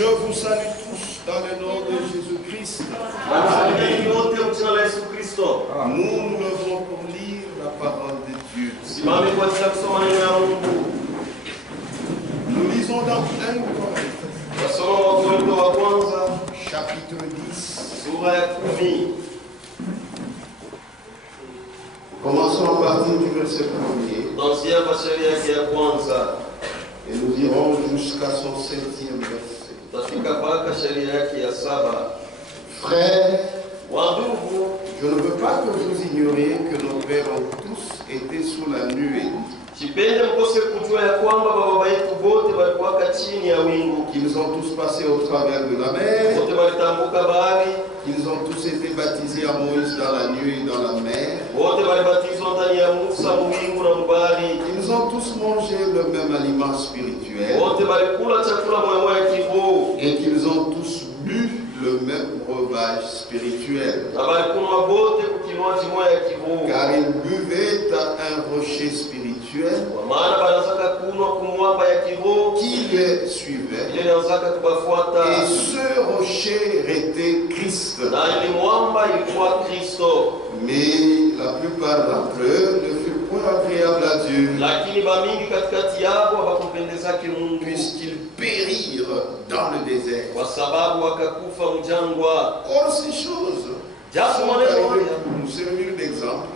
Je vous salue tous dans le nom de Jésus-Christ. Nous nous levons pour lire la parole de Dieu. Nous lisons dans 1 Corinthiens, chapitre 10. Commençons à partir du verset 1er. Et nous irons jusqu'à son 7e verset. Frères, je ne veux pas que vous ignoriez que nos pères ont tous été sous la nuée. Qu'ils ont tous passé au travers de la mer. Qu'ils ont tous été baptisés à Moïse dans la nuée et dans la mer. Ils ont tous mangé le même aliment spirituel. Et qu'ils ont tous bu le même breuvage spirituel. Car ils buvaient à un rocher spirituel qui les suivait. Et ce rocher était Christ. Mais la plupart d'entre eux ne furent point agréables à Dieu, puisqu'ils périrent dans le désert. Or ces choses sont arrivées pour nous servir d'exemple,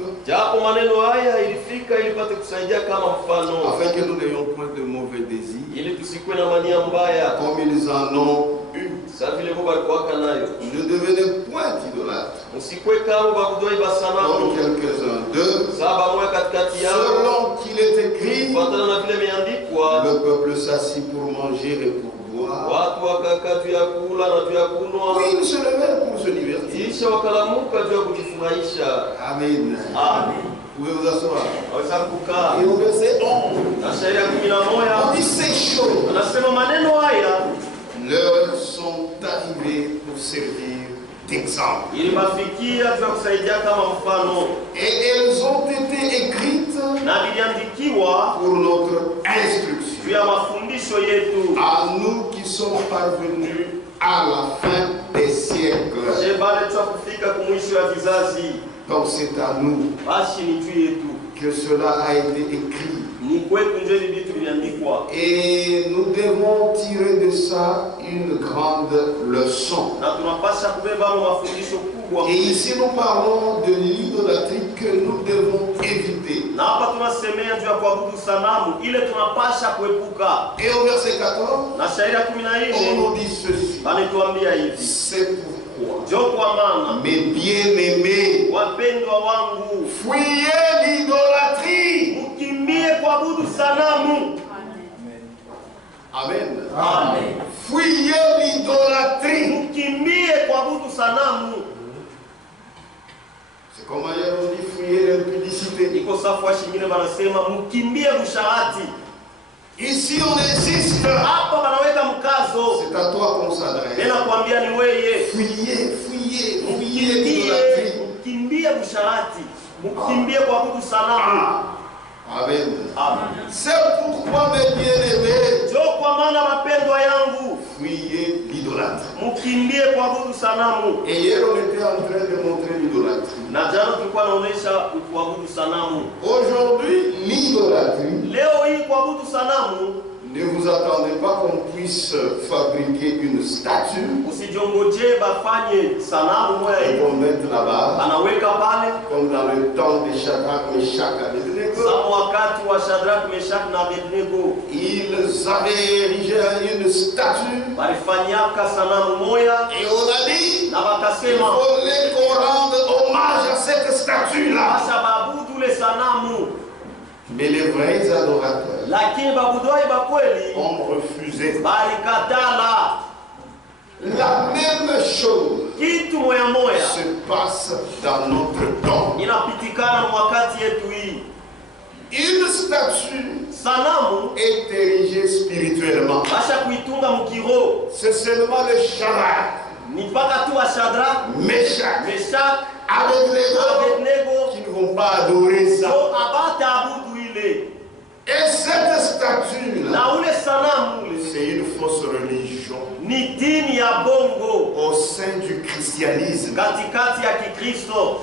afin que nous n'ayons point de mauvais désirs, comme ils en ont eu. Ne devenez point idolâtres, comme quelques-uns d'eux, selon qu'il est écrit, le peuple s'assit pour manger et pour boire. Oui, ils se levèrent pour se divertir. Amen. Vous pouvez vous asseoir. Et au verset 11, on dit ces choses leur sont arrivées pour servir d'exemple. Et elles ont été écrites pour notre instruction, à nous qui sommes parvenus à la fin des siècles. Donc c'est à nous que cela a été écrit. Et nous devons tirer de ça une grande leçon. Et ici nous parlons de l'idolâtrie que nous devons éviter. Et au verset 14, on nous dit ceci. C'est pourquoi, mes bien-aimés, fuyez l'idolâtrie. Amen. Amen. Fuyez l'idolâtrie. C'est comme ailleurs on dit fuyez l'impudicité. Ici on insiste. C'est à toi qu'on s'adresse. Fuyez l'idolâtrie. Amen. C'est pourquoi mes bien-aimés, fuyez l'idolâtrie. Et hier on était en train de montrer l'idolâtrie. Aujourd'hui, l'idolâtrie, ne vous attendez pas qu'on puisse fabriquer une statue et qu'on mette là-bas, comme dans le temps de Shadrach, Meshach et Abednego. Ils avaient érigé une statue et on a dit il fallait qu'on rende hommage à cette statue-là. Mais les vrais adorateurs ont refusé. La même chose se passe dans notre temps. Une statue est érigée spirituellement. C'est seulement le Shadrach, Meshach, Abednego qui ne vont pas adorer ça. Et cette statue-là, c'est une fausse religion. ni dini ya bongo au sein du christianisme. katikati ya Kikristo.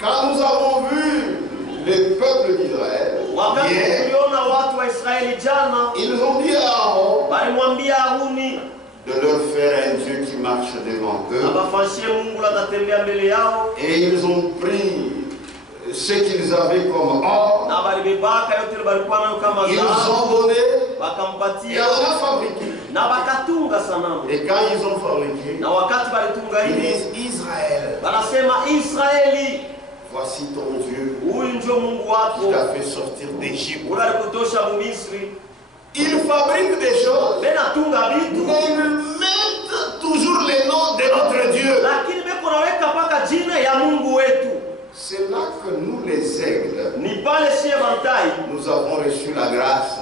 Quand nous avons vu le peuple d'Israël, ils ont dit à Aaron de leur faire un Dieu qui marche devant eux. Et ils ont pris ce qu'ils avaient comme or. Ils ont donné et on a fabriqué. Et quand ils ont fabriqué, ils disent Israël, voici ton Dieu qui t'a fait sortir d'Égypte. Ils fabriquent des choses, mais ils mettent toujours les noms de notre Dieu. C'est là que nous, les aigles, nous avons reçu la grâce.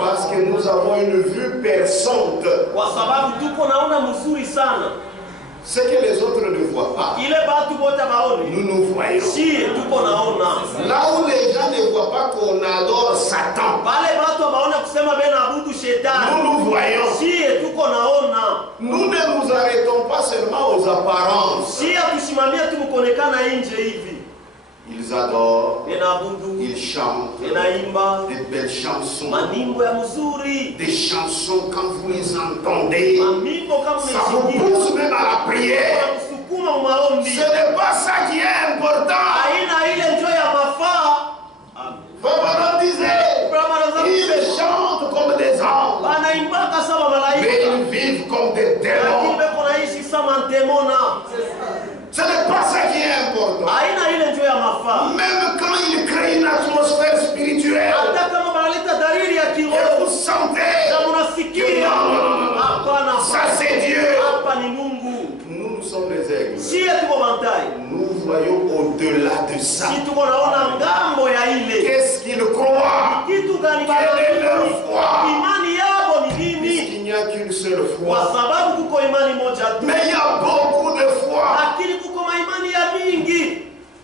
Parce que nous avons une vue perçante. Ce que les autres ne voient pas, nous nous voyons. Là où les gens ne voient pas qu'on adore Satan, nous nous voyons. Nous ne nous arrêtons pas seulement aux apparences. Ils adorent, ils chantent des belles chansons, des chansons quand vous les entendez, ça vous pousse même à la prière. Ce n'est pas ça qui est important. Papa disait, ils chantent comme des anges, mais ils vivent comme des démons. Ce n'est pas ça qui est important. Même quand il crée une atmosphère spirituelle, et vous sentez que non, ça c'est Dieu. Nous sommes les aigles. Nous voyons au-delà de ça. Qu'est-ce qu'ils croient? Quelle est leur foi? Il n'y a qu'une seule foi. Mais il y a beaucoup de foi.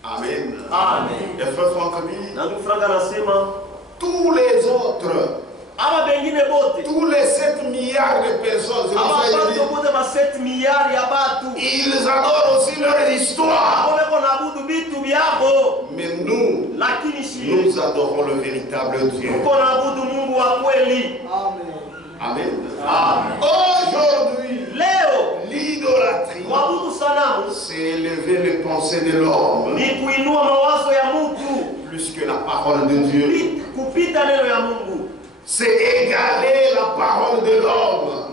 Amen. Amen. Et frère Franck dit, tous les autres, tous les 7 milliards de personnes, ils adorent aussi leur histoire. Mais nous adorons le véritable Dieu. Amen. Aujourd'hui, l'idolâtrie, c'est élever les pensées de l'homme plus que la parole de Dieu. C'est égaler la parole de l'homme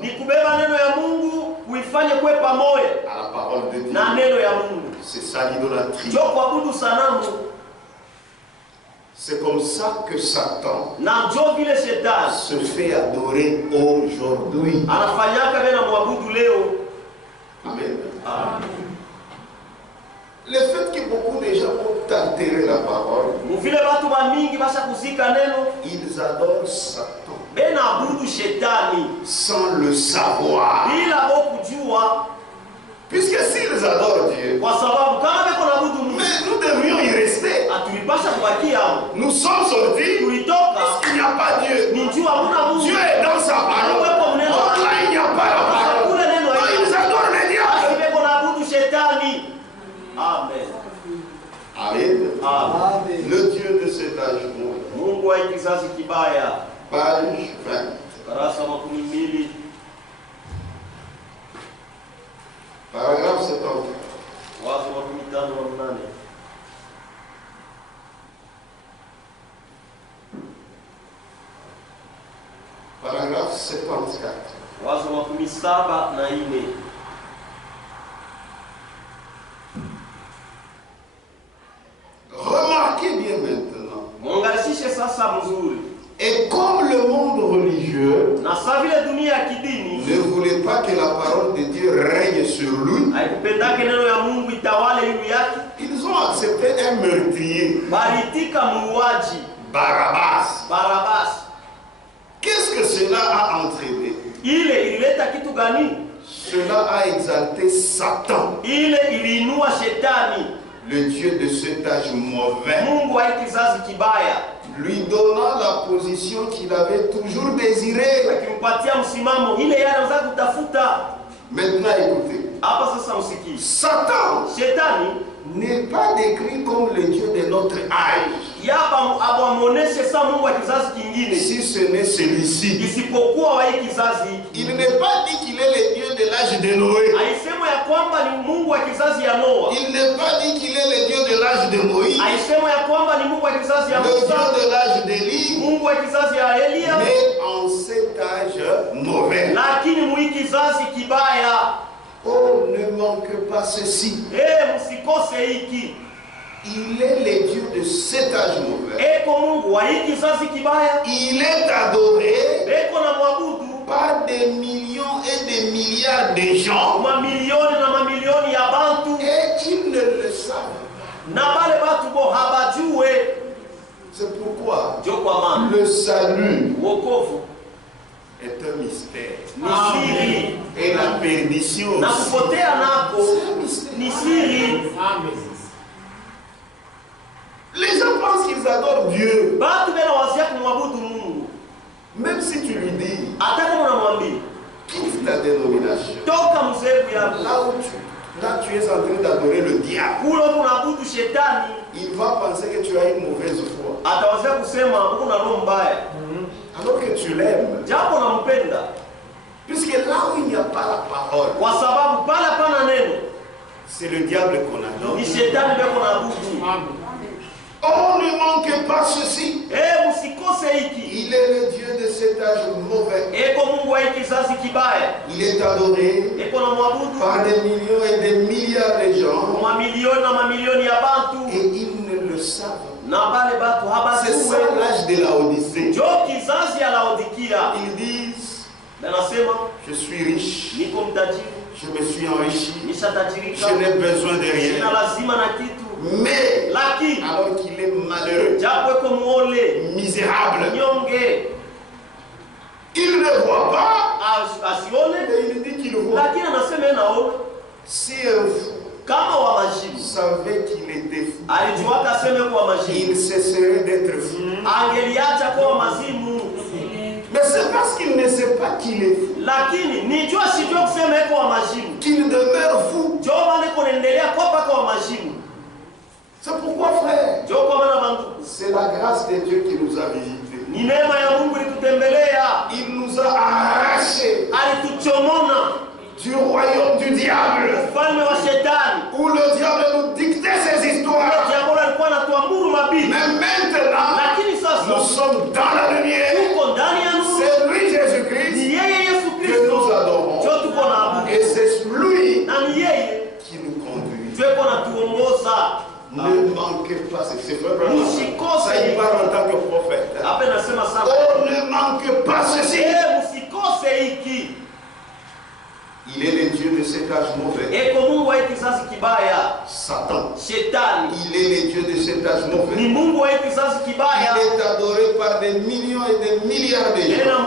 à la parole de Dieu. C'est ça l'idolâtrie. C'est comme ça que Satan se fait adorer aujourd'hui. Amen. Le fait que beaucoup de gens ont altéré la parole, ils adorent Satan sans le savoir. Puisque s'ils adorent Dieu, mais nous devrions y rester. Nous sommes sortis parce qu'il n'y a pas Dieu. Dieu est dans sa parole. Or là, il n'y a pas la parole. Donc ils adorent le diable. Amen. Amen. Le Dieu de cet âge monde. Page 20. Paragraphe 70. Paragraphe 74. Remarquez bien maintenant. Et comme le monde religieux ne voulait pas que la parole de Dieu règne sur lui, ils ont accepté un meurtrier, Barabbas. Qu'est-ce que cela a entraîné? Cela a exalté Satan, le Dieu de cet âge mauvais, lui donnant la position qu'il avait toujours désirée. kupatia msimamo ile yale anaweza kutafuta. Maintenant écoutez. Hapa sasa msikie. Satan, Shetani n'est pas décrit comme le Dieu de notre âge. Yaba abamoneshe sa Mungu wa kizazi kingine. Si ce n'est celui-ci. Isipokuwa wa hiki kizazi. Il n'est pas dit qu'il est le Dieu de l'âge de Noé. Haisema ya kwamba ni Mungu wa kizazi ya Noa. Il n'est pas dit qu'il est le Dieu de l'âge de Moïse. Haisema ya kwamba ni Mungu wa kizazi ya Le Musa. Dieu de l'âge d'Élie. Mungu wa kizazi ya Elia. Mais en cet âge mauvais. Lakini mu hiki kizazi kibaya. Oh, ne manque pas ceci. Msikose hiki. Il est le Dieu de cet âge mauvais. Eko Mungu wa hiki kizazi kibaya. Il est adoré na mwabudu par des millions et des milliards de gens. Mamilioni na mamilioni ya bantu. Et ils ne le savent. Na bale batu bo habajue. C'est pourquoi Jokwama. Le salut wokovu est un mystère. Ni et la perdition na kupotea nako ni siri. Les gens pensent qu'ils adorent Dieu. Batu bena wazia kumwabudu Mungu. Même si tu lui dis, hata kama unamwambia quitte ta dénomination, toka mzebu yako, là tu es en train d'adorer le diable, kule unaabudu shetani, il va penser que tu as une mauvaise foi. Atawazia kusema una roho mbaya. Alors que tu l'aimes. Japo unampenda. Puisque là où il n'y a pas la parole, kwa sababu pala pana neno, c'est le diable qu'on adore. Ni shetani ndio kunaabudu. Amen. Oh, ne manque pas ceci. Msikose hiki. Il est le Dieu de cet âge mauvais. Eko Mungu wa hiki kizazi kibaya. Il est adoré eko na mwabudu par des millions et des milliards de gens. Mamilioni na mamilioni ya bantu. Et ils ne le savent. Na bale batu habajue. C'est ça l'âge de la Odyssée. Ndio kizazi ya Laodikia. Ils disent, je suis riche. Niko mtajiri. Je me suis enrichi. Nishatajirika. Je n'ai besoin de rien. Sina lazima na kitu. Mais, lakini alors qu'il est malheureux, misérable, il ne voit pas, et il dit qu'il voit. Si un fou savait qu'il était fou, il cesserait d'être fou. Mais c'est parce qu'il ne sait pas qu'il est fou qu'il demeure fou. C'est pourquoi, frère, c'est la grâce de Dieu qui nous a visités. Il nous a arrachés du royaume du diable, où le diable nous dictait ses histoires. Mais maintenant, nous sommes dans la lumière. C'est lui, Jésus-Christ, que nous adorons. Et c'est lui qui nous conduit. Ne manquez pas, c'est vrai, ça y parle en tant que prophète. Oh, ne manquez pas ceci. Il est le Dieu de cet âge mauvais. Satan. Il est le Dieu de cet âge mauvais. Il est adoré par des millions et des milliards de gens.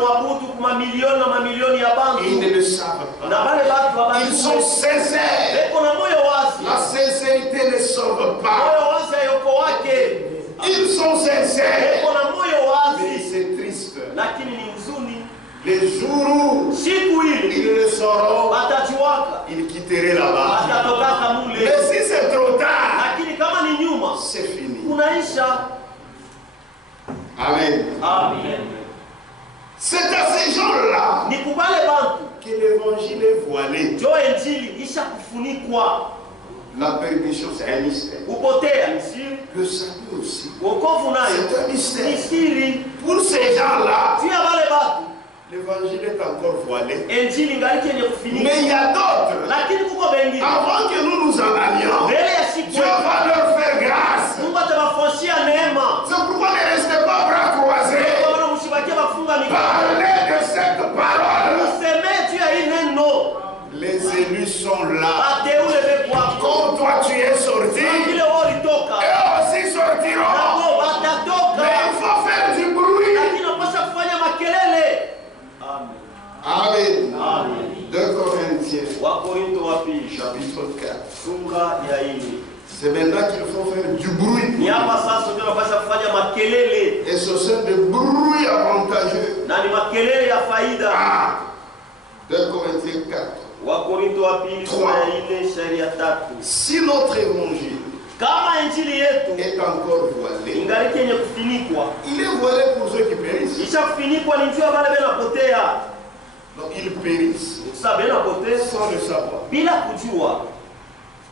Et ils ne le savent pas. Ils sont sincères. La sincérité ne sauve pas. Ils sont sincères. Mais c'est triste. Les jours où ils le sauront, ils quitteraient là-bas. Mais si c'est trop tard, c'est fini. Amen. C'est à ces gens-là que l'évangile est voilé. La perdition, c'est un mystère. Le salut aussi, c'est un mystère. Pour ces gens-là, l'évangile est encore voilé. Mais il y a d'autres. Avant que nous nous en allions, Dieu va leur faire grâce. C'est pourquoi ne restez pas bras croisés. Parlez de cette parole. Les élus sont là. Comme toi tu es sorti, eux aussi sortiront. Mais il faut faire du bruit. Amen. Amen. 2 Corinthiens, chapitre 4. C'est maintenant qu'il faut faire du bruit. Ni hapa sasa tunapaswa kufanya makelele. Et ce sont des bruits avantageux. Na ni makelele ya faida. 2 Corinthiens 4. Wakorintho wa pili sura ya 4 shairi ya 3. Si notre évangile kama injili yetu est encore voilé, ingaliki yenye kufinikwa, il est voilé pour ceux qui périssent. Isha kufinikwa ni juu ya wale wanapotea. Donc ils périssent sans le savoir. Bila kujua.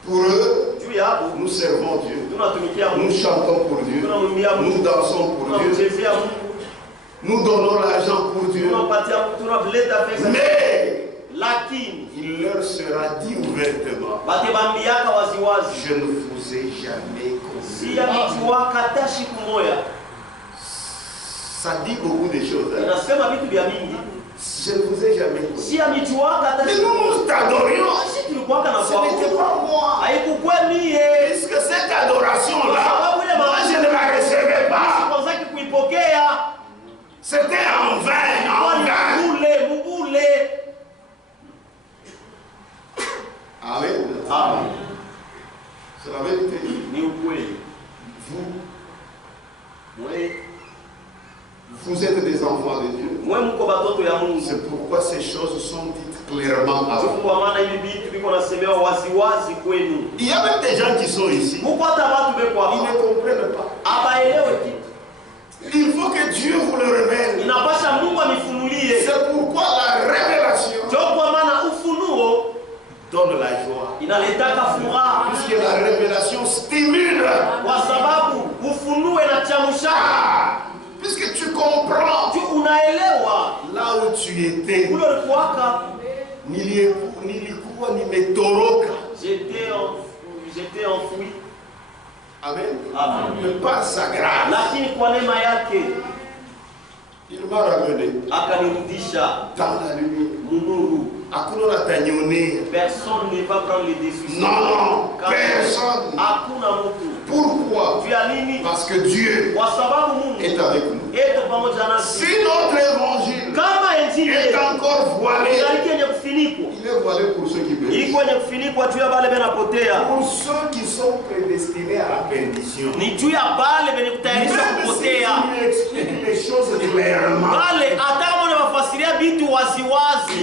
Pour eux, juu yabo nous servons Dieu. Tunatumikia Mungu. Nous chantons pour Dieu. Nous dansons pour Dieu. Nous donnons l'argent pour Dieu. Mais il leur sera dit ouvertement, je ne vous ai jamais connu. Ça dit beaucoup de choses. Je ne vous ai jamais connu. Mais nous t'adorions. Ce n'était pas moi. Puisque cette adoration-là, moi je ne la recevais pas. C'était en vain, Amen. Amen. C'est la vérité. Vous êtes des enfants de Dieu. C'est pourquoi ces choses sont dites clairement à vous. Il y a même des gens qui sont ici. Ils ne comprennent pas. Il faut que Dieu vous le révèle. C'est pourquoi la révélation donne la joie. Puisque la révélation stimule. Puisque tu comprends là où tu étais. Nilikuwa nimetoroka. J'étais enfoui. Amen. Amen. Mais par sa grâce. Lakini kwa neema yake il m'a ramené akanirudisha dans la lumière. Munuru. Hakuna atanyonea. Personne ne va prendre les décisions. Non, personne. Hakuna mtu. Pourquoi? Parce que Dieu est avec nous. Si notre évangile est encore voilé, il est voilé pour ceux qui périssent. Pour ceux qui sont prédestinés à la perdition. Même si tu expliques les choses clairement, ils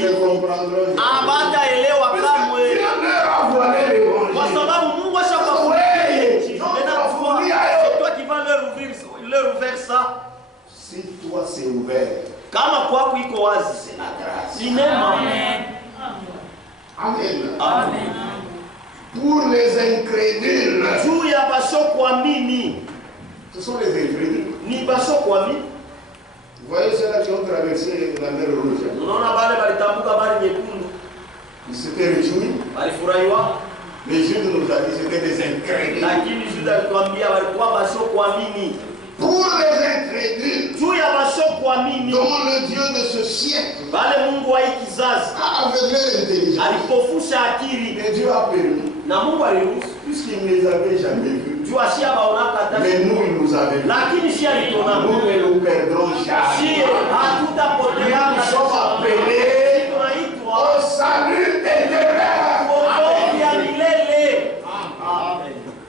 ne comprendront pas. Dieu leur a voilé l'évangile. C'est toi qui vas leur ouvrir ça. Si toi c'est ouvert, c'est la grâce. Amen. Amen. Amen. Pour les incrédules, ce sont les incrédules. Vous voyez ceux-là qui ont traversé la mer Rouge. Ils s'étaient réjouis. Les Juifs nous ont dit que c'était des incrédules. Pour les incrédules, dont le Dieu de ce siècle a aveuglé l'intelligence. Et Dieu a permis, puisqu'il ne les avait jamais vus. Mais nous, il nous avait vus. Nous ne nous perdrons jamais. Nous sommes appelés au salut éternel.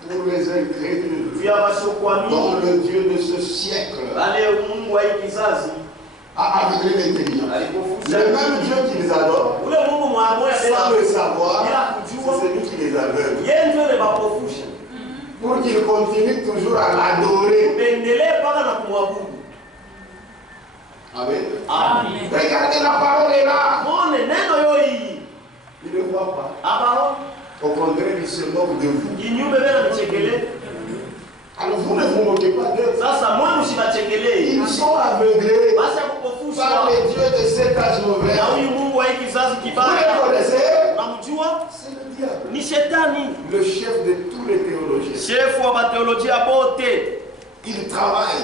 Pour les incrédules, dont le Dieu de ce siècle a aveuglé l'intelligence. Le même Dieu qui les adore, sans le savoir, c'est celui qui les aveugle. Pour qu'ils continuent toujours à l'adorer. Amen. Amen. Regardez, la parole est là. Il ne voit pas. Au contraire, il se moque de vous. Alors vous ne vous moquez pas d'eux. Ils sont aveuglés par les dieux de cet âge mauvais. Vous les connaissez? C'est le diable. Le chef de tous les théologiens. Il travaille.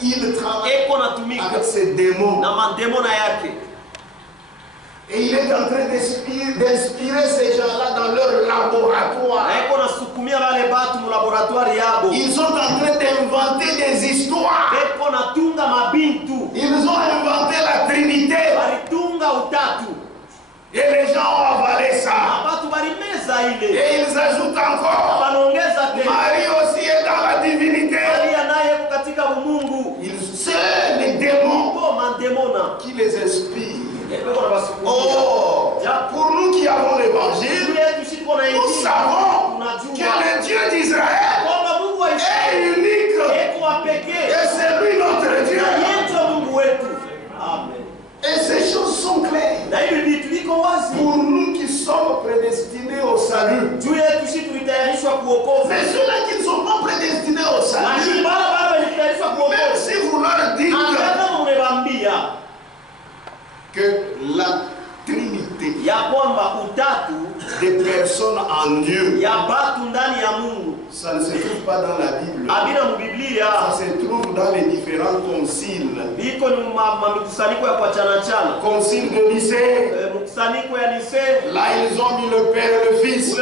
Il travaille avec ses démons. Et il est en train d'inspirer ces gens-là dans leur laboratoire. Ils sont en train d'inventer des histoires. Ils ont inventé la Trinité. Et les gens ont avalé ça. Et ils ajoutent encore. Marie aussi est dans la divinité. C'est les démons qui les inspirent. Oh, pour nous qui avons l'évangile, nous savons que le Dieu d'Israël est unique. Et c'est lui notre Dieu. Amen. Et ces choses sont claires. Pour nous qui sommes prédestinés au salut. Mais ceux-là qui ne sont pas prédestinés au salut, même si vous leur dites que la Trinité des personnes en Dieu, ça ne se trouve pas dans la Bible. Ça se trouve dans les différents conciles. Concile de Nicée. Là, ils ont mis le Père et le Fils.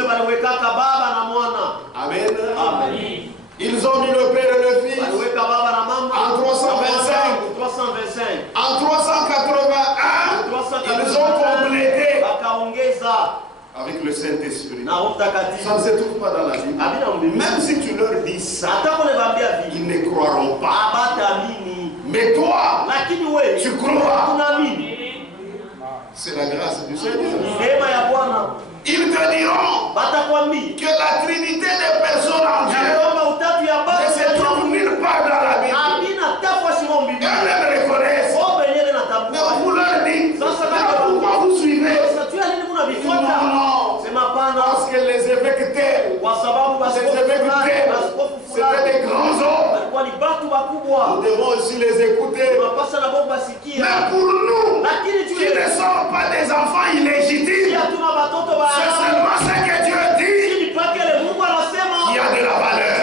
Amen. Ils ont mis le Père et le Fils. En 325. En 381, ils ont complété avec le Saint-Esprit. Ça ne se trouve pas dans la Bible. Même si tu leur dis ça, ils ne croiront pas. Mais toi, tu crois. C'est la grâce du Seigneur. Ils te diront que la Trinité des personnes en Dieu ne se trouve nulle part dans la Bible. Eux-mêmes reconnaissent. Mais vous leur dites, pourquoi vous suivez? Non, parce que les évêques tels, c'était des grands hommes. Nous devons aussi les écouter. Mais pour nous, qui ne sommes pas des enfants illégitimes, c'est seulement ce que Dieu dit qui a de la valeur.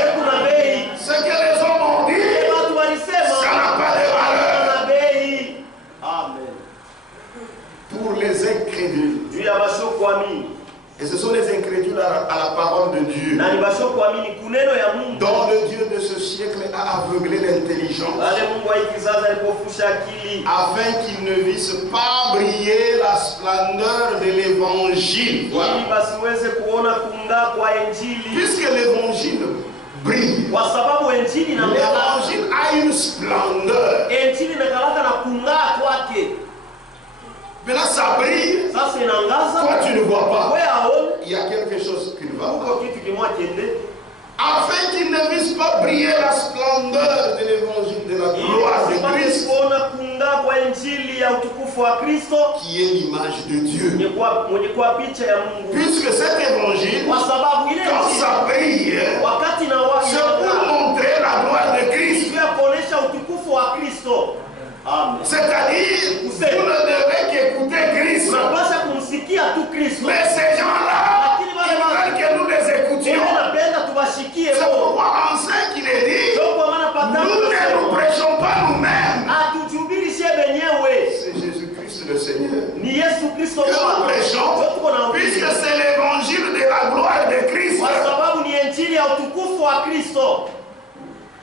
Ce que les hommes ont dit, ça n'a pas de valeur. Amen. Pour les incrédules. Et ce sont les incrédules à la parole de Dieu, dont le Dieu de ce siècle a aveuglé l'intelligence, afin qu'ils ne vissent pas briller la splendeur de l'évangile. Voilà. Puisque l'évangile brille, l'évangile a une splendeur. Maintenant ça brille, toi tu ne vois pas. Il y a quelque chose qui ne va pas. Afin qu'ils ne vissent pas briller la splendeur de l'évangile de la gloire de Christ, qui est l'image de Dieu. Puisque cet évangile, quand ça brille, c'est pour montrer la gloire de Christ. C'est-à-dire, vous ne devez qu'écouter Christ. Mais ces gens-là, ils veulent que nous les écoutions. C'est pourquoi en 5 il est dit, nous ne nous prêchons pas nous-mêmes. C'est Jésus-Christ le Seigneur que nous prêchons, puisque c'est l'évangile de la gloire de Christ.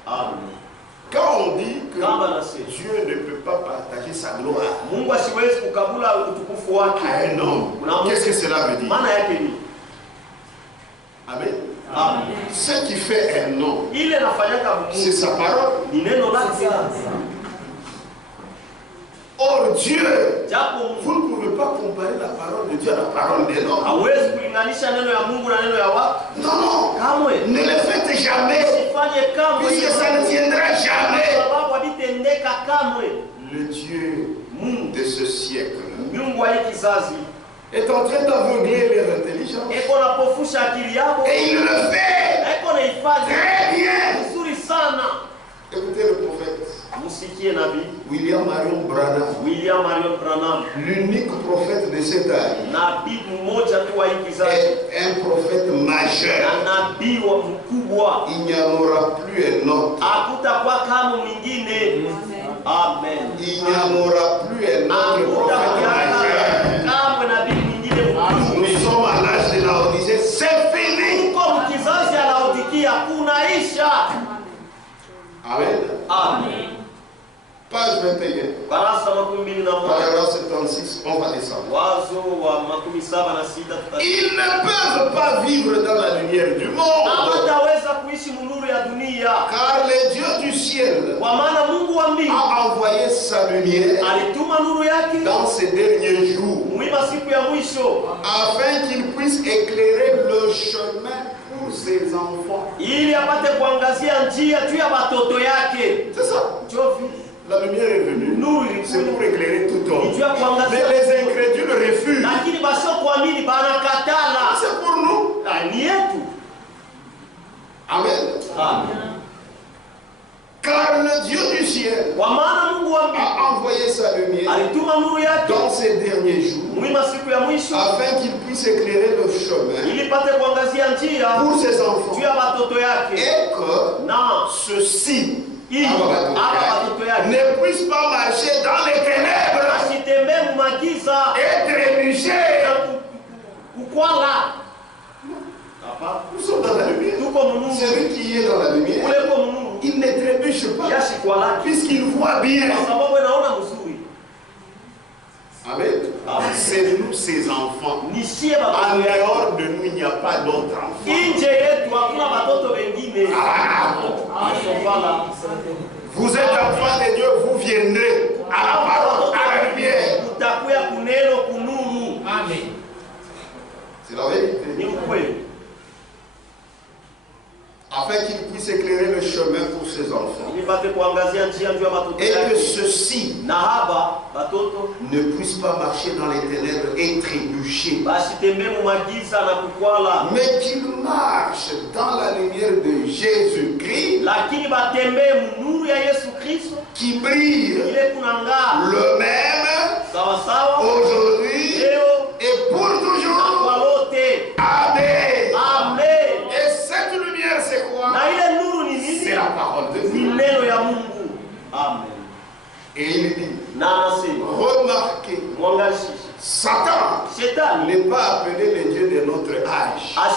Amen. Quand on dit que Dieu ne peut pas partager sa gloire à un homme, qu'est-ce que cela veut dire? Amen. Ce qui fait un homme, c'est sa parole. Or Dieu, vous ne pouvez pas comparer la parole de Dieu à la parole de l'homme. Non, ne le faites jamais, puisque ça ne tiendra jamais. Le Dieu de ce siècle est en train d'aveugler leur intelligence. Et il le fait très bien. Écoutez le prophète William Marion Branham, l'unique prophète de cet âge, est un prophète majeur. Il n'y en aura plus un autre. Amen. Il n'y en aura plus un autre prophète majeur. Nous sommes à l'âge de la Odyssée, c'est fini. Amen. Amen. Page 21. Paragraphe 76, on va descendre. Ils ne peuvent pas vivre dans la lumière du monde. Car le Dieu du ciel a envoyé sa lumière dans ces derniers jours afin qu'il puisse éclairer le chemin pour ses enfants. C'est ça. La lumière est venue. C'est pour éclairer tout homme. Mais les incrédules refusent. C'est pour nous. Amen. Car le Dieu du ciel a envoyé sa lumière dans ces derniers jours afin qu'il puisse éclairer le chemin pour ses enfants et que ceux-ci ne puissent pas marcher dans les ténèbres et trébucher. Nous sommes dans la lumière. Celui qui est dans la lumière, il ne trébuche pas puisqu'il voit bien. Amen. C'est nous ses enfants. En dehors de nous, il n'y a pas d'autres enfants. Vous êtes enfants de Dieu, vous viendrez à la parole, à la lumière. Amen. C'est la vérité. Afin qu'il puisse éclairer le chemin pour ses enfants. Et que ceux-ci ne puissent pas marcher dans les ténèbres et trébucher. Mais qu'ils marchent dans la lumière de Jésus-Christ qui brille le même aujourd'hui et pour toujours. Amen. Amen. Et cette lumière, c'est quoi? C'est la parole de Dieu. Amen. Et il dit, remarquez, Satan n'est pas appelé le Dieu de notre âge. En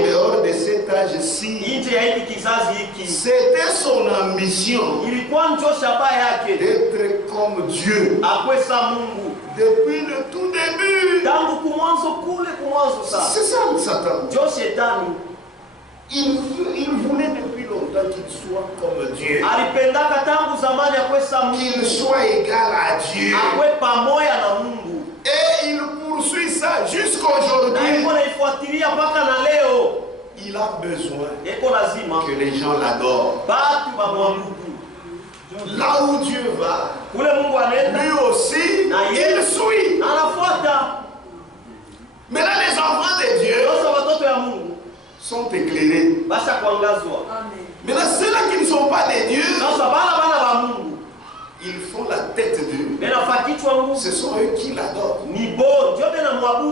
dehors de cet âge-ci, c'était son ambition d'être comme Dieu. Depuis le tout début. C'est ça le Satan. Il voulait depuis longtemps qu'il soit comme Dieu. Qu'il soit égal à Dieu. Et il poursuit ça jusqu'à aujourd'hui. Il a besoin que les gens l'adorent. Là où Dieu va, lui aussi, il suit. Mais là, les enfants de Dieu sont éclairés. Maintenant, ceux-là qui ne sont pas des dieux, ils font la tête d'eux. Ce sont eux qui l'adorent.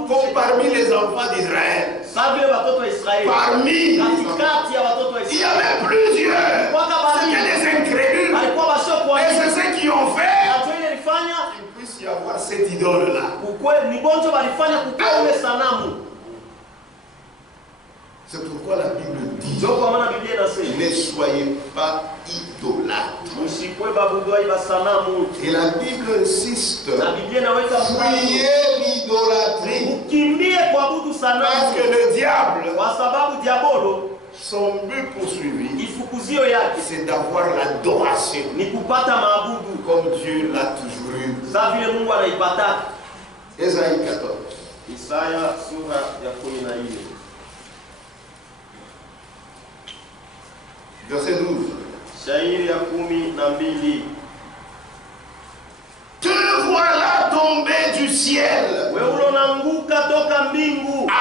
Comme parmi les enfants d'Israël. Parmi, il y avait plusieurs. C'était des incrédules. Et c'est ce qu'ils ont fait. Il puisse y avoir cette idole-là. C'est pourquoi la Bible dit, ne soyez pas idolâtres. Et la Bible insiste, fuyez l'idolâtrie. Parce que le diable, son but poursuivi, c'est d'avoir l'adoration. Comme Dieu l'a toujours eu. Ésaïe 14. Verset 12. Te voilà tombé du ciel.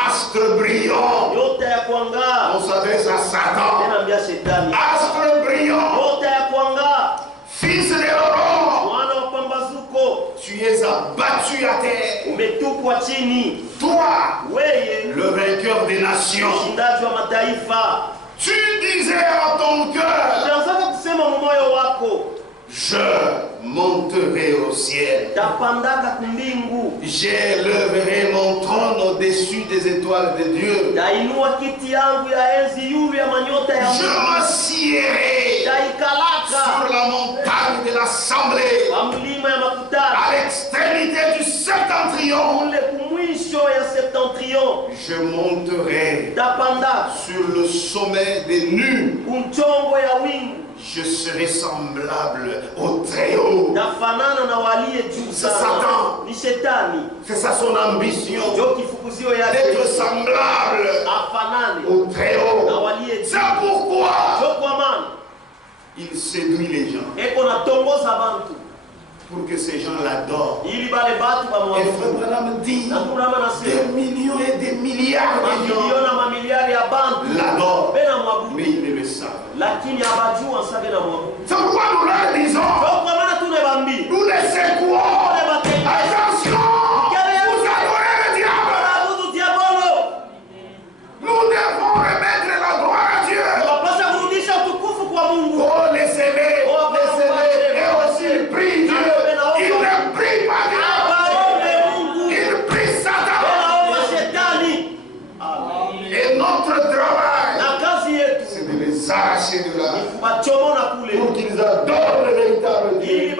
Astre brillant. On s'adresse à Satan. Astre brillant. Fils de l'aurore. Tu es abattu à terre. Toi, le vainqueur des nations. Tu disais en ton cœur, Je monterai au ciel. J'élèverai mon trône au-dessus des étoiles de Dieu. Je m'assierai sur la montagne de l'assemblée, à l'extrémité du septentrion. Je monterai sur le sommet des nues. Je serai semblable au Très-Haut. C'est Satan. C'est ça son ambition. D'être semblable au Très-Haut. C'est pourquoi il séduit les gens. Pour que ces gens l'adorent. Et Frère Branham dit, des millions et des milliards de gens l'adorent, mais ils ne le savent. C'est pourquoi nous leur disons, nous les secouons. Attention, vous adorez le diable. Nous devons remettre la gloire à Dieu. Oh, laissez-les, et aussi prie Dieu. Il ne prie pas Dieu. Il prie Satan. Et notre travail, c'est de les arracher de là pour qu'ils adorent le véritable Dieu.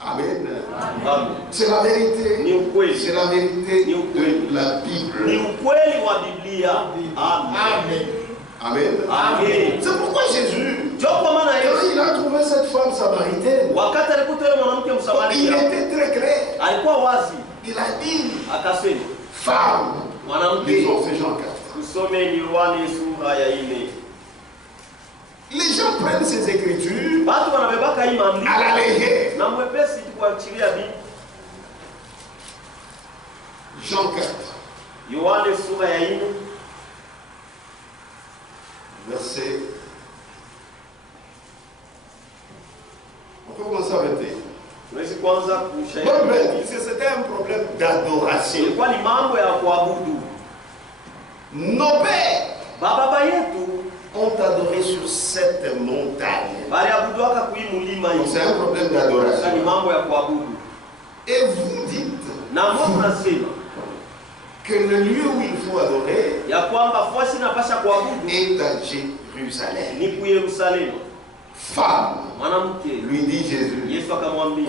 Amen. C'est la vérité. C'est la vérité de la Bible. Amen. Amen. Amen. C'est pourquoi Jésus, quand il a trouvé cette femme samaritaine, il était très clair. Il a dit, femme, lisons ces Jean 4. Les gens prennent ces écritures à la légère. Jean 4. Verset. On peut commencer à 21. C'était un problème d'adoration. Nos pères ont adoré sur cette montagne. C'est un problème d'adoration. Et vous dites que le lieu où il faut adorer est à Jérusalem. Femme, lui dit Jésus,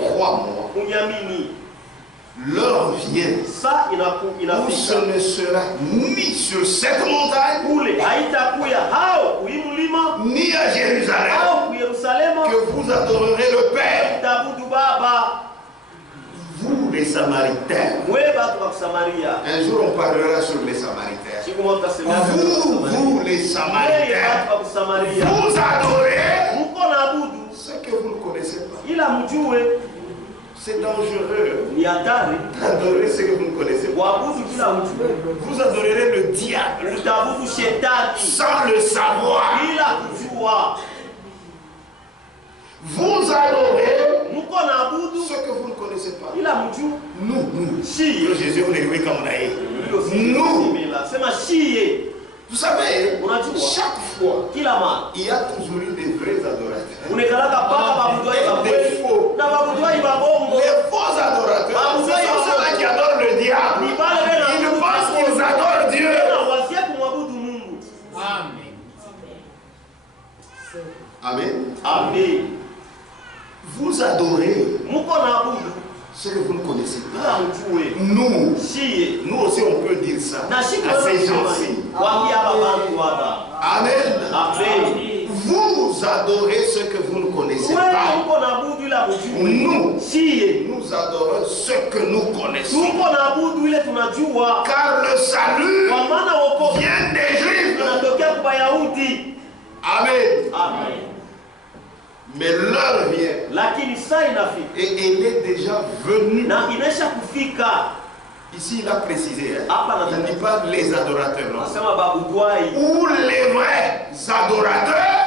crois-moi, l'heure vient où ce ne sera ni sur cette montagne ni à Jérusalem que vous adorerez le Père. Vous les Samaritains. Un jour on parlera sur les Samaritains. Vous les Samaritains, vous adorez ce que vous ne connaissez pas. C'est dangereux d'adorer ce que vous ne connaissez pas. Vous adorerez le diable sans le savoir. Vous adorez ce que vous ne connaissez pas. Nous. Jésus, on est loué comme on a été. Nous. Vous savez, chaque fois, il y a toujours eu des vrais adorateurs. Des faux. Les faux adorateurs, ce sont ceux-là qui adorent le diable. Ils pensent qu'ils adorent Dieu. Amen. Amen. Vous adorez ce que vous ne connaissez pas. Nous aussi on peut dire ça à ces gens-ci. Amen. Amen. Vous adorez ce que vous ne connaissez pas. Nous adorons ce que nous connaissons. Car le salut vient des Juifs. Amen. Amen. Mais l'heure vient. Et elle est déjà venue. Ici, il a précisé. Il ne dit pas les adorateurs. Non. Ou les vrais adorateurs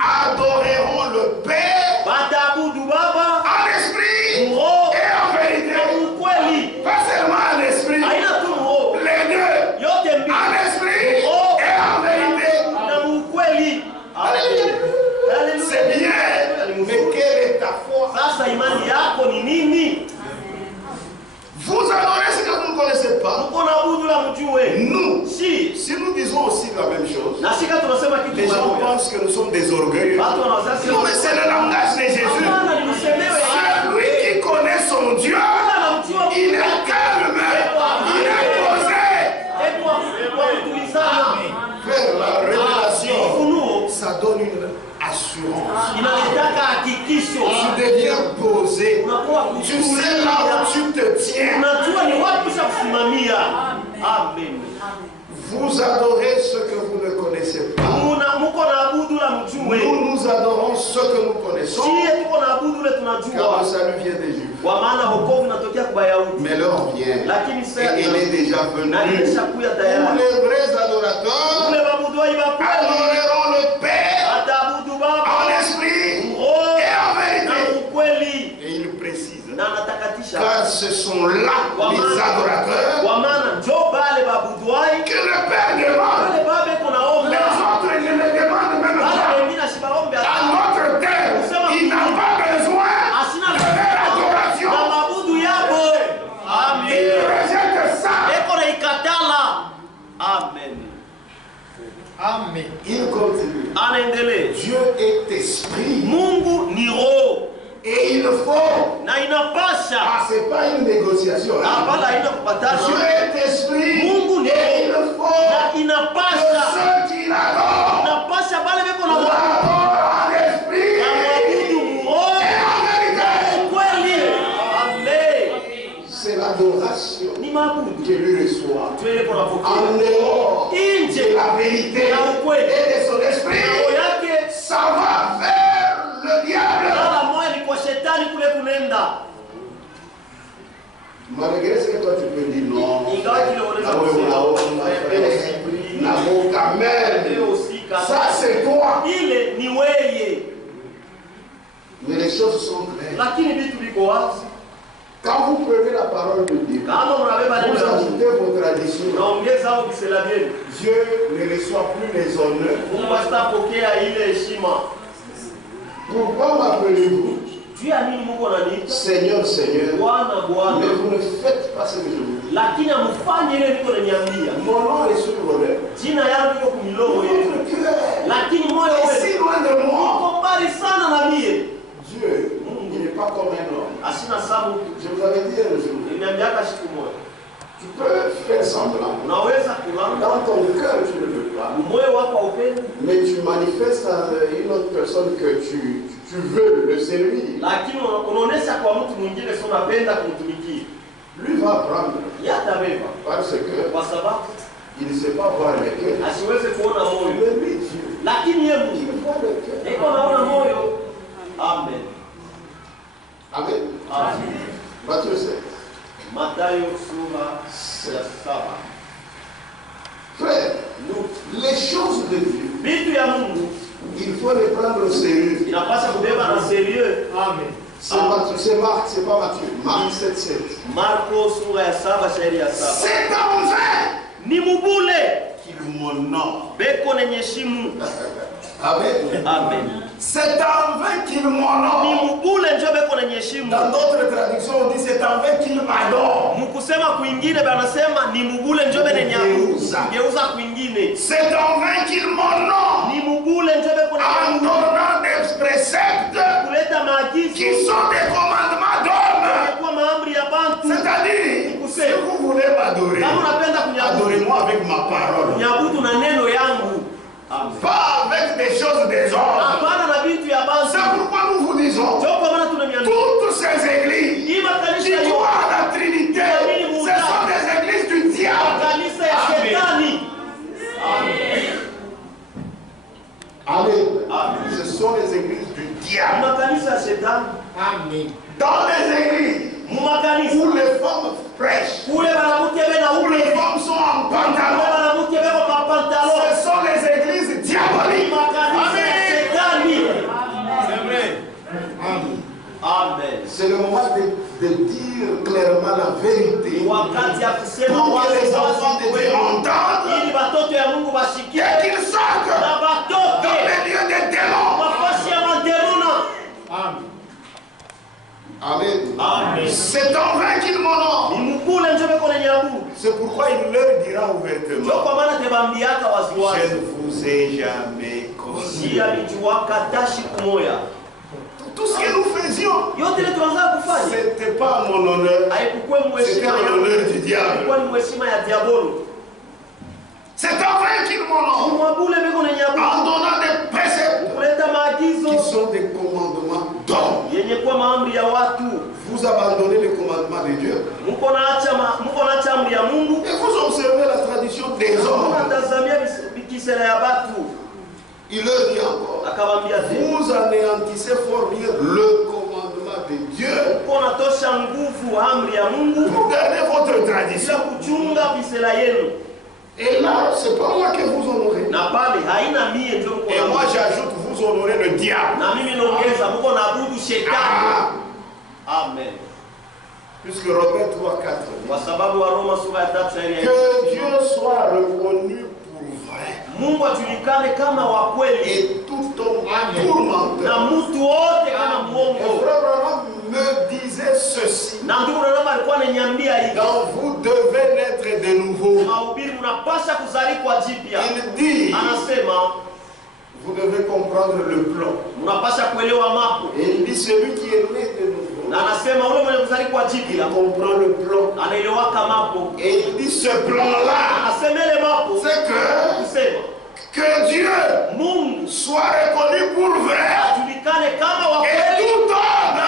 adoreront le Père en esprit et en vérité. Pas seulement en esprit. Les deux. En esprit et en vérité. Alléluia. Sasa imani yako ni nini? Vous adorez ce que vous ne connaissez pas. Nous, si nous disons aussi la même chose, les gens pensent que nous sommes des orgueilleux. Non, mais c'est le langage de Jésus. Celui qui connaît son Dieu, il est calme, il est posé. Frère, la révélation, ça donne une assurance. Tu deviens posé. Tu sais là où tu te tiens. Vous adorez ce que vous ne connaissez pas. Nous adorons ce que nous connaissons. Car le salut vient des Juifs. Mais l'heure vient. Et il est déjà venu. Où les vrais adorateurs adoreront le Père en esprit et en vérité. Et il précise. Car ce sont là les adorateurs que le Père demande. Les autres, ils ne le demandent même pas. À notre terre, il n'a pas besoin de leur adoration. Amen. Il rejette ça. Amen. Amen. Il continue. Dieu est esprit. Mungu ni roho. Et il faut. Ah, c'est pas une négociation. Dieu est esprit. Mungu ni et il faut. Que ceux qui l'adorent l'adorent en esprit et en vérité. C'est l'adoration que lui reçoit. En dehors de la vérité et de son esprit, ça va vers le diable. Malgré ce que toi tu peux dire non, ça c'est toi. Mais les choses sont claires. Quand vous prenez la parole de Dieu, vous ajoutez vos traditions. Dieu ne reçoit plus les honneurs. Pourquoi m'appelez-vous Seigneur, Seigneur, mais vous ne faites pas ce que je vous dis. Mon nom est sur vos lèvres. Et si loin de moi, Dieu, il n'est pas comme un homme. Je vous avais dit un jour. Tu peux faire semblant. Dans ton cœur, tu ne veux pas. Mais tu manifestes à une autre personne que tu veux le servir. Lui va apprendre. Parce que il ne sait pas voir les cœurs. Mais lui, Dieu, il voit le cœur. Amen. Amen. Amen. Matthieu 7. Mathayo sura ya 7. Frère, les choses de Dieu, vitu ya Mungu, il faut les prendre au sérieux. Inapaswa kubeba na sérieux. Amen. C'est Marc, c'est pas Matthieu. Marc 7:7. Marko sura ya 7 shairi ya 7. C'est en vain ni mubule qu'il m'honore. Beko nenyeshimu. Amen. Amen. C'est en vain qu'il m'honore. Ni mubule njo beko nenyeshimu. Dans d'autres traductions on dit c'est en vain qu'il m'adore. Mukusema kwingine banasema ni mubule njo bene nyamu. Geuza kwingine. C'est en vain qu'il m'honore. Ni mubule njo beko en donnant des préceptes kuleta maagizo qui sont des commandements d'homme. Kwa maamri ya bantu. C'est-à-dire si vous voulez m'adorer, kama unapenda kunyabudu, adorez-moi avec ma parole. Nyabudu na neno yangu. Amen. Pas avec des choses des hommes. C'est pourquoi nous vous disons toutes ces églises qui croient à la Trinité, ce sont des églises du diable. Amen. Amen. Ce sont les églises du diable. Amen. Dans les églises où les femmes prêchent, où les femmes sont en pantalon, ce sont les églises diaboliques. C'est vrai. Amen. Amen. C'est le moment de dire clairement la vérité pour que les enfants de Dieu entendent et qu'ils sortent dans les lieux des démons. Amen. Amen. Amen. C'est en vain qu'ils m'honorent. C'est pourquoi il leur dira ouvertement, je ne vous ai jamais connu. Tout ce que nous faisions, ce n'était pas à mon honneur, c'était à l'honneur du diable. C'est en vain qu'ils m'honorent en donnant des préceptes qui sont des commandements d'homme. Vous abandonnez les commandements de Dieu et vous observez la tradition des hommes. Il leur dit encore, vous anéantissez fort bien le commandement de Dieu pour garder votre tradition. Et là, c'est pas moi que vous honorez. Et moi j'ajoute, vous honorez le diable. Amen. Puisque Romains 3:4 que Dieu soit reconnu pour vrai. Et tout homme tourmenteur. Et Frère Branham me disait ceci. Donc vous devez naître de nouveau. Il dit, vous devez comprendre le plan. Et il dit, celui qui est né de nouveau, il comprend le plan. Et il dit, ce plan-là, c'est que Dieu soit reconnu pour vrai et tout homme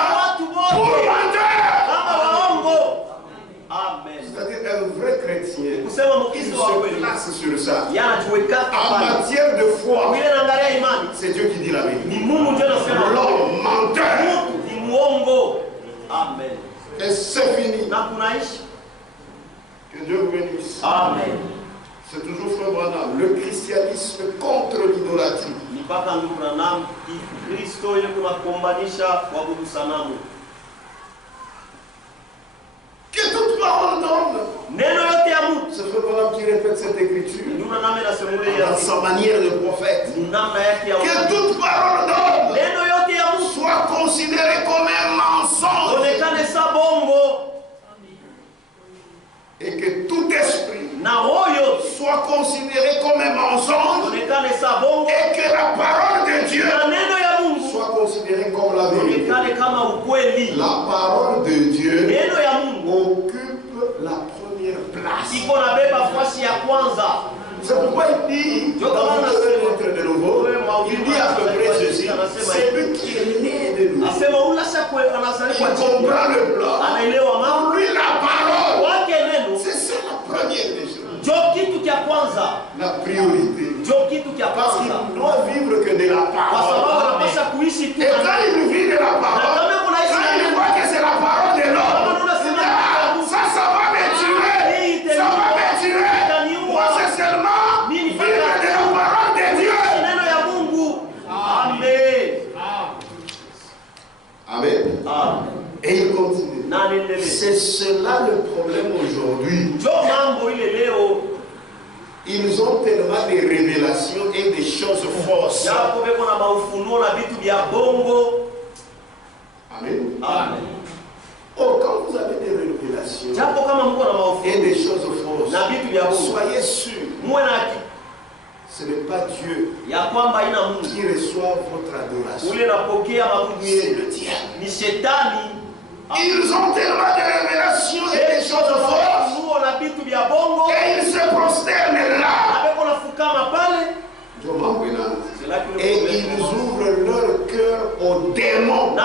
pour menteur. Amen. C'est-à-dire un vrai chrétien, il se place sur ça. En matière de foi, c'est Dieu qui dit la vérité. L'homme menteur. Amen. Et c'est fini. Que Dieu vous bénisse. Amen. C'est toujours Frère Branham, le christianisme contre l'idolâtrie. Que toute parole d'homme. C'est Frère Branham qui répète cette écriture dans sa manière de prophète. Que toute parole d'homme soit considérée comme un mensonge. Et que tout esprit soit considéré comme un mensonge. Et que la parole de Dieu soit considérée comme la vérité. La parole de Dieu occupe la première place. C'est pourquoi il dit, dans le être de nouveau, il dit à peu près ceci, c'est lui qui est né de nouveau. Il comprend le plan. Pour lui, la parole, c'est ça la première des choses. La priorité. Parce qu'il doit vivre que de la parole. Et quand il vit de la parole, quand il voit que c'est la parole de l'homme, ça va me tuer. Ça va me tuer. Moi, c'est seulement vivre de la parole de Dieu. Amen. Amen. Et il continue. C'est cela le problème aujourd'hui. Ils ont tellement de révélations et des choses fausses. Amen. Amen. Oh, quand vous avez des révélations et des choses fausses, soyez sûrs, ce n'est pas Dieu qui reçoit votre adoration. C'est le diable. Ils ont tellement de révélations et des choses fausses et ils se prosternent là. Et ils ouvrent leur cœur aux démons.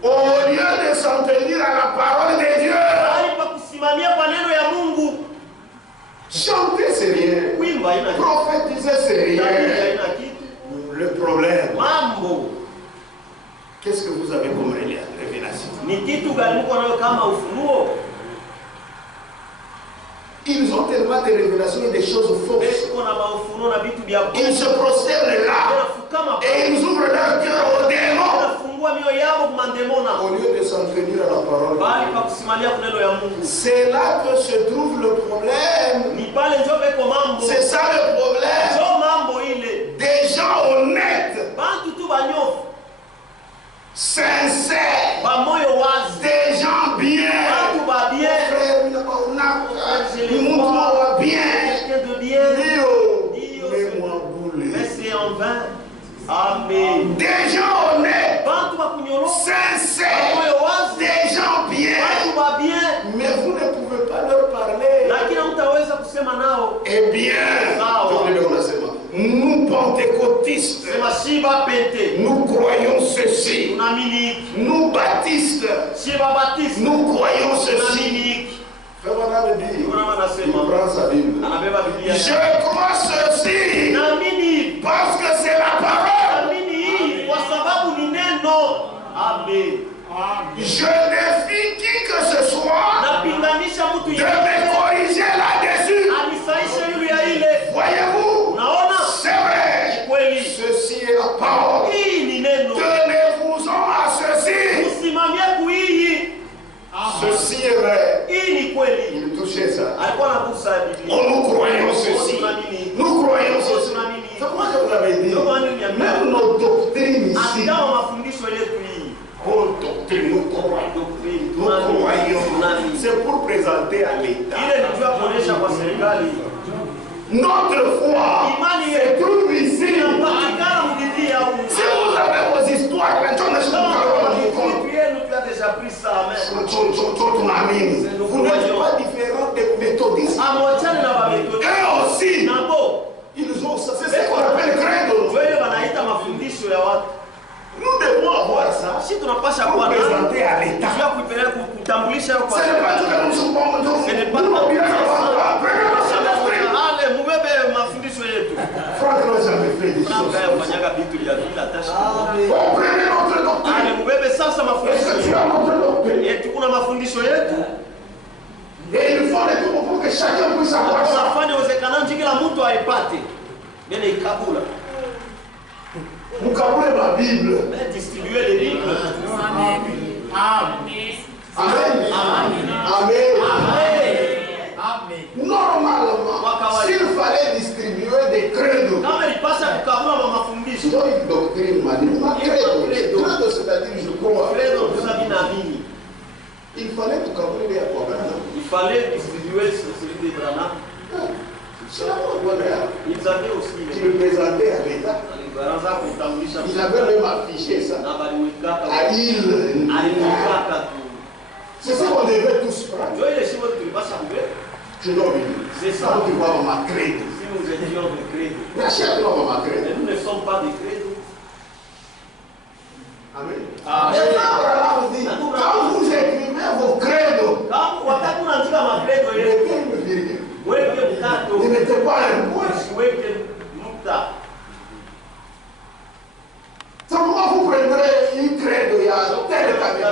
Au lieu de s'en tenir à la parole de Dieu. Chanter c'est rien. Prophétiser c'est rien. Le problème, qu'est-ce que vous avez comme révélation? Ils ont tellement de révélations et des choses fausses. Ils se prosternent là et ils ouvrent leur cœur aux démons. Au lieu de s'en tenir à la parole. C'est là que se trouve le problème. C'est ça le problème. Des gens honnêtes sincères, des gens bien, mais vous ne pouvez pas leur parler. Eh bien, nous pentecôtistes, nous croyons ceci. Nous baptistes, nous croyons ceci. Frère Branham dit, il prend sa Bible. Je crois ceci parce que c'est la parole. Je défie qui que ce soit de me corriger là-dessus. Voyez-vous, c'est vrai, ceci est la parole. Tenez-vous-en à ceci. Ceci est vrai. Il touchait ça. Nous croyons ceci. Nous croyons ceci. C'est quoi que vous avez dit? Même nos doctrines ici. Oh, doctrine, nous croyons. C'est pour présenter à l'État. Notre foi se trouve ici. Si vous avez vos histoires, maintenant, vous n'êtes pas différents des méthodistes. Eux aussi, ils ont ça. C'est ce qu'on appelle credo. Nous devons avoir ça pour présenter à l'État. Ce n'est pas tout que nous sommes Franck n'a jamais fait des choses. Comprenez notre doctrine. Est-ce que tu as notre doctrine? Et il faut les tout pour que chacun puisse avoir ça. Vous caboulez ma Bible. Distribuez les Bibles. Amen. Amen. Amen. Normalement, s'il fallait distribuer des credos, une doctrine m'a dit, ma credo, c'est-à-dire je crois. Il fallait tout cabouler les Aquabrana. Il fallait distribuer celui de Branham. Ils avaient aussi. Tu le présentais à l'État. Il avait même affiché ça. À l'île. C'est ça qu'on devait tous prendre. Tu dois venir. C'est ça. Tu vois ma credo. Si nous étions de credo. Mais nous ne sommes pas de credo. Amen. Quand vous écrivez vos credos, mettez une virgule. Ne mettez pas un point. Simplement vous prendrez une credo, il y a tel caméra, il y a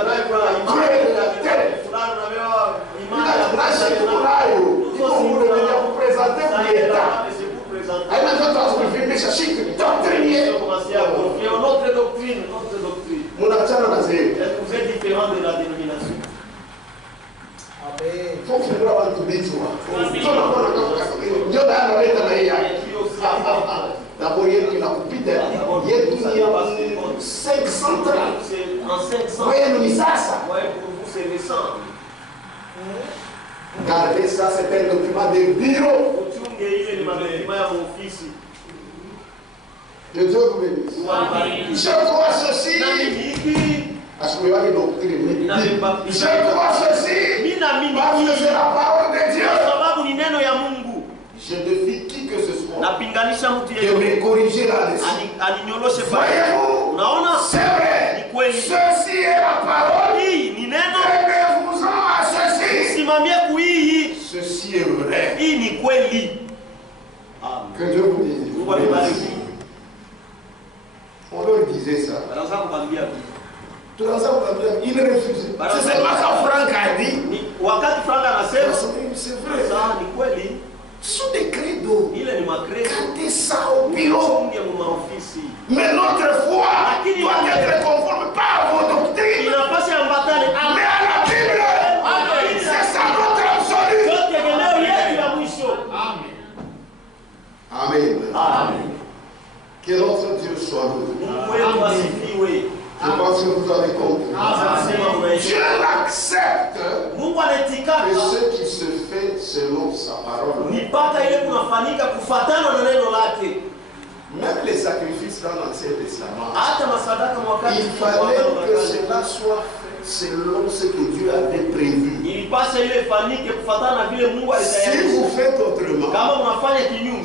tel. Vous présentez pour l'État. Notre doctrine. Vous êtes différent de la dénomination. D'abord, il y a une kupita, il y a 500 ans. En 500 ans. Pour vous, c'est récent. Regardez ça, c'est un document de bureau. Que Dieu vous bénisse. Je crois ceci. Parce que vous avez une doctrine. Je crois ceci. Parce que c'est la parole de Dieu. Je défie qui que ce soit de me corriger là-dessus. Voyez-vous, c'est vrai. Ceci est la parole. Tenez-vous-en à ceci. Ceci est vrai. Que Dieu vous dise. On leur disait ça. Il refusait. C'est seulement quand Franck a dit. C'est vrai. Ce sont des credos. Gardez ça au bureau. Mais notre foi doit être conforme pas à vos doctrines, mais à la Bible. C'est ça notre absolu. Amen. Amen. Que notre Dieu soit loué. Je pense que vous avez compris. Dieu accepte que ce qui se fait selon sa parole. Même les sacrifices sacrifices dans l'Ancien Testament, il fallait que cela soit fait selon ce que Dieu avait prévu. Si vous faites autrement,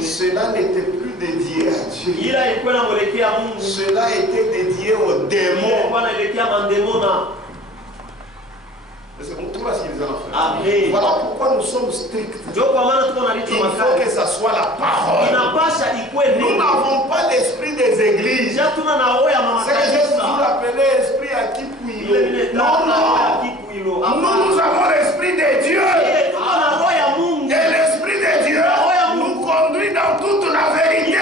cela n'était plus dédié à Dieu. Cela était dédié aux démons. C'est pour tout là ce qu'ils ont fait. Voilà pourquoi nous sommes stricts. Il faut que ça soit la parole. Nous n'avons pas l'esprit des églises. C'est que j'ai toujours appelé esprit à Kipuilo. Non, non. Nous avons l'esprit de Dieu. Et l'esprit de Dieu nous conduit dans toute la vérité.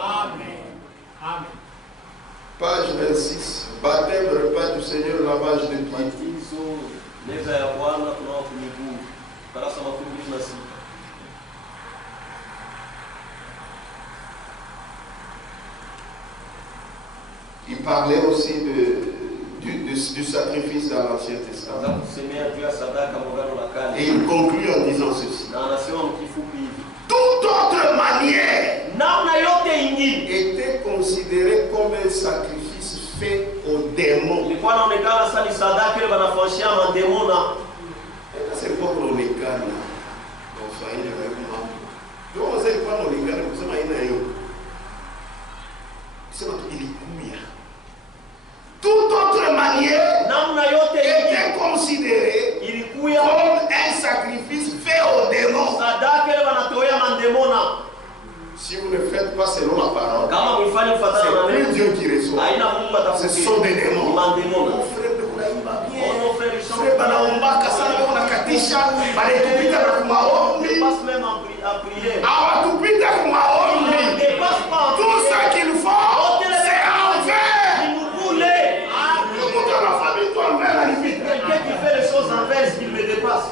Amen. Page 26. Baptême, repas du Seigneur, lavage de pieds. Il parlait aussi du sacrifice dans l'Ancien Testament. Et il conclut en disant ceci. Toute autre manière était considérée comme un sacrifice fait aux démons. C'est quoi l'onekana? Toute autre manière était considérée comme un sacrifice fait aux démons. Si vous ne faites pas selon la parole, c'est plus Dieu qui reçoit. Ce sont des démons. Mon frère de Kulaïba, frère Banaomba, Kassana, Onakatisha, Baletupita Kumaomi, Awatupita Kumaomi, tout ça qu'il faut, c'est envers. Tout la famille, toi envers la limite. Quelqu'un qui fait les choses envers ce qu'il me dépasse.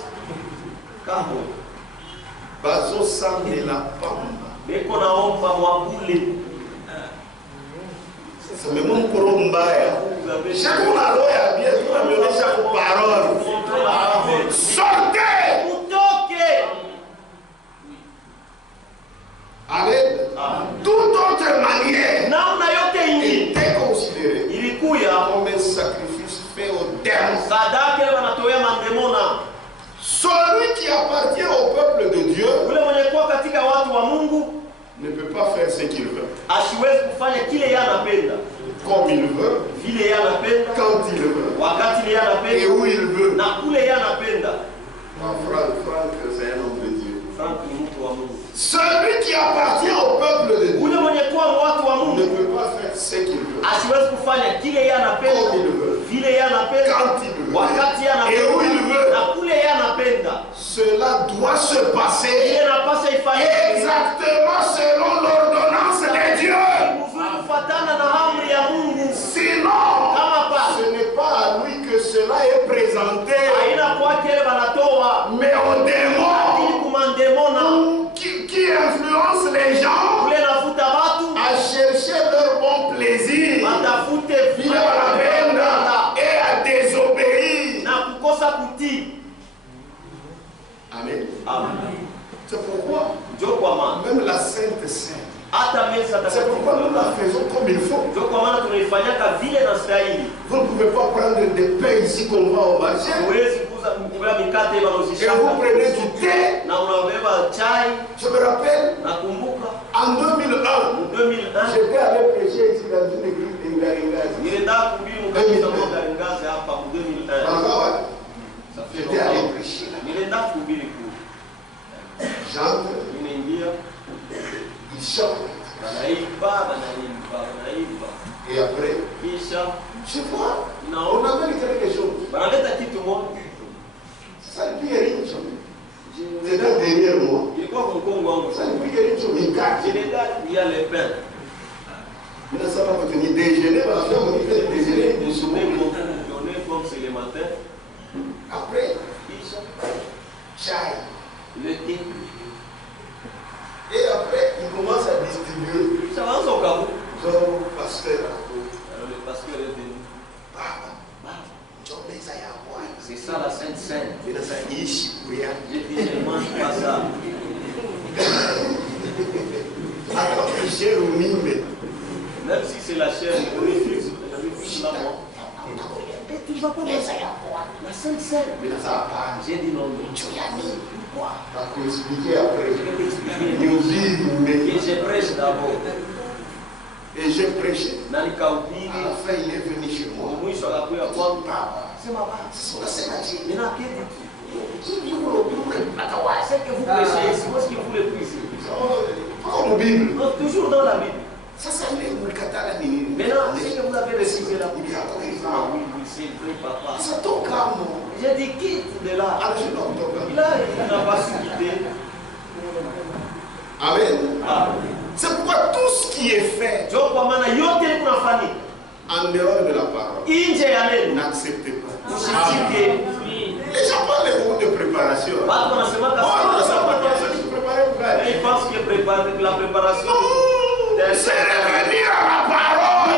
Bazo Sam de la Pamba. C'est même un corombaya. Chaque roya bien, tout a mené chaque parole. Sortez! Amen. Toute autre manière était considérée comme un sacrifice fait au démon. Celui qui appartient au peuple de Dieu ne peut pas faire ce qu'il veut. Comme il veut, quand il veut, et où il veut. Franck, c'est un homme de Dieu. Celui qui appartient au peuple de Dieu ne peut pas faire ce qu'il veut. Comme il veut, quand il veut, et où il veut. Cela doit se passer exactement selon l'ordonnance de Dieu. Sinon, ce n'est pas à lui que cela est présenté, mais aux démons qui influencent les gens à chercher leur bon plaisir et à désobéir. Amen. C'est pourquoi même la Sainte Seine, c'est pourquoi nous la faisons comme il faut. Vous ne pouvez pas prendre des pains ici qu'on va au marché et vous prenez du thé. Je me rappelle, en 2001, j'étais allé prêcher ici dans une église de Ngaringazi. J'étais allé prêcher là. J'entre, il chante. Et après, je vois, on amène quelque chose. Ça lui pique rien. C'est là derrière moi. Ça lui pique rien. Il cache. Mais ça va venir déjeuner, on va faire déjeuner. Après, chai. Le thé. Et après, il commence à distribuer. Ça va au Gabon. Genre, pasteur. Le pasteur est venu. C'est ça la Sainte Seine. J'ai dit, je ne mange pas ça. Alors que j'ai la chaîne, refuse la mort. Et tu ne vas pas dans la Sainte Seine. J'ai dit non. Pourquoi? Tu vas expliquer après. Et je prêche d'abord. Et j'ai prêché. À la Nalika ubiri. fin, il est venu chez moi. Mwisho akakuya kwangu. Sema baba. Nina keti tu. C'est que vous prêchez ici. Moi, ce que vous le ici. Comme Bible. Non, toujours dans la Bible. Ça, c'est le Katala. Maintenant, c'est que vous avez refusé la Bible. Ah oui, c'est vrai, papa. C'est ton cas, non? J'ai dit quitte de là. Ah, je n'en pas. Il n'a pas su quitter. Amen. Ah. C'est pourquoi tout ce qui est fait En dehors en dehors de la parole, n'acceptez pas. Les gens parlent des groupes de préparation. Ils pensent que la préparation. C'est revenir à la parole.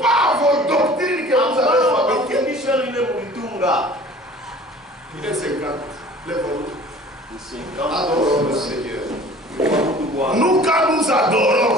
Pas vos doctrines que vous avez fabriquées. Il est 50. Lève-vous. Adorons le Seigneur. Nous, quand nous adorons,